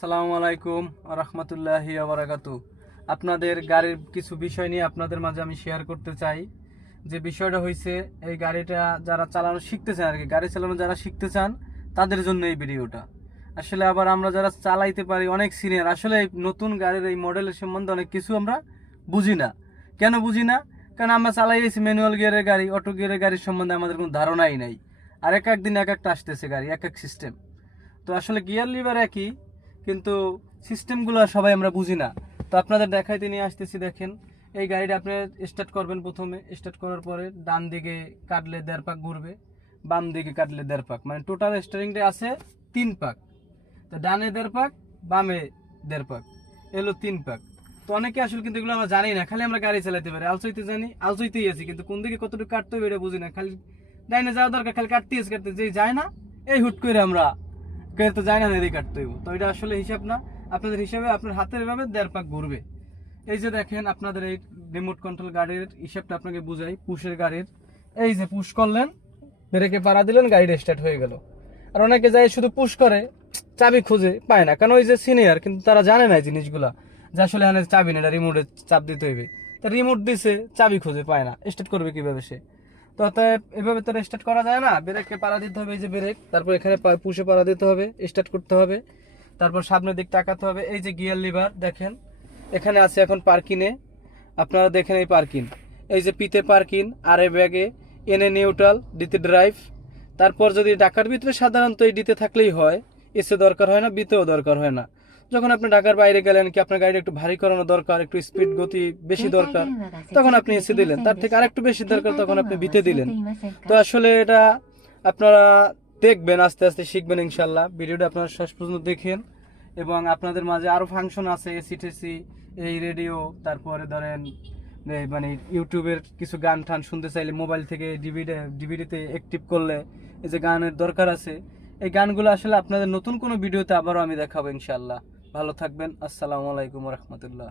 আসসালামু আলাইকুম রহমতুল্লাহি বারাকাতু। আপনাদের গাড়ির কিছু বিষয় নিয়ে আপনাদের মাঝে আমি শেয়ার করতে চাই। যে বিষয়টা হয়েছে, এই গাড়িটা যারা চালানো শিখতে চান আর কি, গাড়ি চালানো যারা শিখতে চান তাদের জন্য এই ভিডিওটা। আসলে আবার আমরা যারা চালাইতে পারি অনেক সিনিয়র, আসলে এই নতুন গাড়ির এই মডেলের সম্বন্ধে অনেক কিছু আমরা বুঝি না। কেন বুঝি না? কারণ আমরা চালাইয়েছি ম্যানুয়াল গিয়ারের গাড়ি, অটো গিয়ারের গাড়ির সম্বন্ধে আমাদের কোনো ধারণাই নাই। আর এক একদিন এক একটা আসতেছে গাড়ি, এক এক সিস্টেম। তো আসলে গিয়ার লিভার একই, কিন্তু সিস্টেমগুলো সবাই আমরা বুঝি না। তো আপনাদের দেখাইতে নিয়ে আসতেছি। দেখেন, এই গাড়িটা আপনি স্টার্ট করবেন। প্রথমে স্টার্ট করার পরে ডান দিকে কাটলে 1.5 পাক ঘুরবে, বাম দিকে কাটলে 1.5 পাক, মানে টোটাল স্টারিংটা আছে 3 পাক। তো ডানে 1.5 পাক, বামে 1.5 পাক, এলো 3 পাক। তো অনেকে আসলে কিন্তু এগুলো আমরা জানি না, খালি আমরা গাড়ি চালাতে পারি, আলসইতে জানি, আলসইতেই আছি, কিন্তু কোন দিকে কতটুকু কাটতে হবে এটা বুঝি না। খালি ডাইনে যাওয়া দরকার, খালি কাটতে যেই যায় না, এই হুট করে আমরা তো যায় না, এদিকে কাটতে হইব। তো এটা আসলে হিসাব না, আপনাদের হিসাবে আপনার হাতের এভাবে 1.5 পাক ঘুরবে। এই যে দেখেন, আপনাদের এই রিমোট কন্ট্রোল গাড়ির হিসাবটা আপনাকে বুঝাই। পুশের গাড়ির এই যে পুশ করলেন, ব্রেকে পাড়া দিলেন, গাড়িটা স্টার্ট হয়ে গেল। আর অনেকে যায় শুধু পুশ করে, চাবি খুঁজে পায় না, কারণ ওই যে সিনিয়র, কিন্তু তারা জানে না এই জিনিসগুলা, যে আসলে এখানে চাবি না, এটা রিমোটে চাপ দিতে হইবে। তা রিমোট দিছে, চাবি খুঁজে পায় না, স্টার্ট করবে কিভাবে সে? তো অতএব এভাবে তো স্টার্ট করা যায় না। ব্রেকে পাড়া দিতে হবে, এই যে ব্রেক, তারপর এখানে পুশে পাড়া দিতে হবে, স্টার্ট করতে হবে। তারপর সামনের দিক তাকাতে হবে। এই যে গিয়ার লিভার দেখেন, এখানে আছে এখন পার্কিংয়ে, আপনারা দেখেন এই পার্কিং, এই যে পিতে পার্কিং, আর এ ব্যাগে, এনে নিউট্রাল, ডিতে ড্রাইভ। তারপর যদি ঢাকার ভিতরে সাধারণত এই ডিতে থাকলেই হয়, এসে দরকার হয় না, বিতেও দরকার হয় না। যখন আপনি ঢাকার বাইরে গেলেন, কি আপনার গাড়িটা একটু ভারী করানো দরকার, একটু স্পিড গতি বেশি দরকার, তখন আপনি এসে দিলেন। তার থেকে আরেকটু বেশি দরকার, তখন আপনি বিতে দিলেন। তো আসলে এটা আপনারা দেখবেন, আস্তে আস্তে শিখবেন ইনশাল্লাহ। ভিডিওটা আপনারা শেষ পর্যন্ত দেখেন। এবং আপনাদের মাঝে আরো ফাংশন আছে, এসি টেসি, এই রেডিও, তারপরে ধরেন মানে ইউটিউবের কিছু গান টান শুনতে চাইলে মোবাইল থেকে ডিভিডিতে অ্যাক্টিভ করলে এই যে গানের দরকার আছে, এই গানগুলো আসলে আপনাদের নতুন কোনো ভিডিওতে আবারও আমি দেখাবো ইনশাল্লাহ। ভালো থাকবেন। আসসালামু আলাইকুম রহমতুল্লাহ।